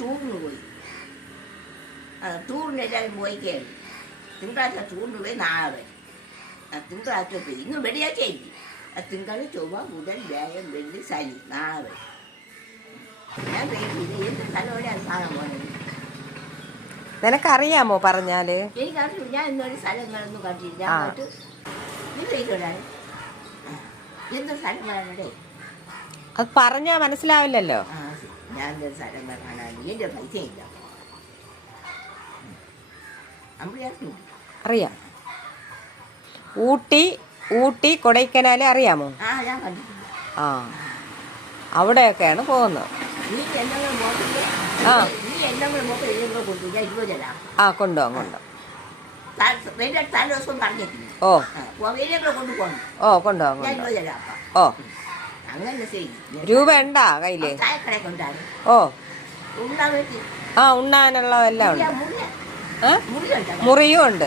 ടൂറിന് പോയി. ടൂറിന് എല്ലാവരും പോയിക്കായിരുന്നു. തിങ്കളാഴ്ച ടൂറിന് പോയി, നാളെ വരും. തിങ്കളാഴ്ച പോയി, ഇന്ന് വെള്ളിയാഴ്ച ഇല്ല. തിങ്കൾ, ചൊവ്വ, ബുധൻ, വ്യാഴം, വെള്ളി, ശനി, നാളെ വരും. ഞാൻ പേടിയില്ല. എന്ത് സ്ഥലമാണ് കാണാൻ പോകുന്നത്? നിനക്കറിയാമോ പറഞ്ഞാല്? എനിക്കറിയില്ല. ഞാൻ ഇന്നൊരു സ്ഥലങ്ങളൊന്നും കണ്ടില്ല. അങ്ങോട്ട് നീ പേടിക്കോടാണ്. എന്ത് സ്ഥലങ്ങളാണേ? അത് പറഞ്ഞാ മനസ്സിലാവില്ലല്ലോ. ഞാൻ എന്തൊരു സ്ഥലങ്ങൾ കാണാൻ എൻ്റെ പൈസ ഇല്ല. അറിയാം. ഊട്ടി കൊടൈക്കനാല് അറിയാമോ? ഞാൻ കണ്ടിട്ടുണ്ട്. അവിടെയൊക്കെയാണ് പോകുന്നത്. നീ എന്തെങ്കിലും നോക്കില്ല. നീ എന്തെങ്കിലും നോക്കി എഴുതുമ്പോൾ കൊണ്ടുപോയി 20 തരാം. കൊണ്ടുപോകാം. തലേദിവസം പറഞ്ഞിട്ടില്ല. കൊണ്ടുപോകണം. കൊണ്ടുപോകാം. 20 തരാം. അങ്ങനെ ശരി. രൂപ ഉണ്ടാ കയ്യില്? ചായക്കട കൊണ്ടാണ്. ഉണ്ണാനുള്ളതെല്ലാം ഉണ്ട്. മുറിയും ഉണ്ട്.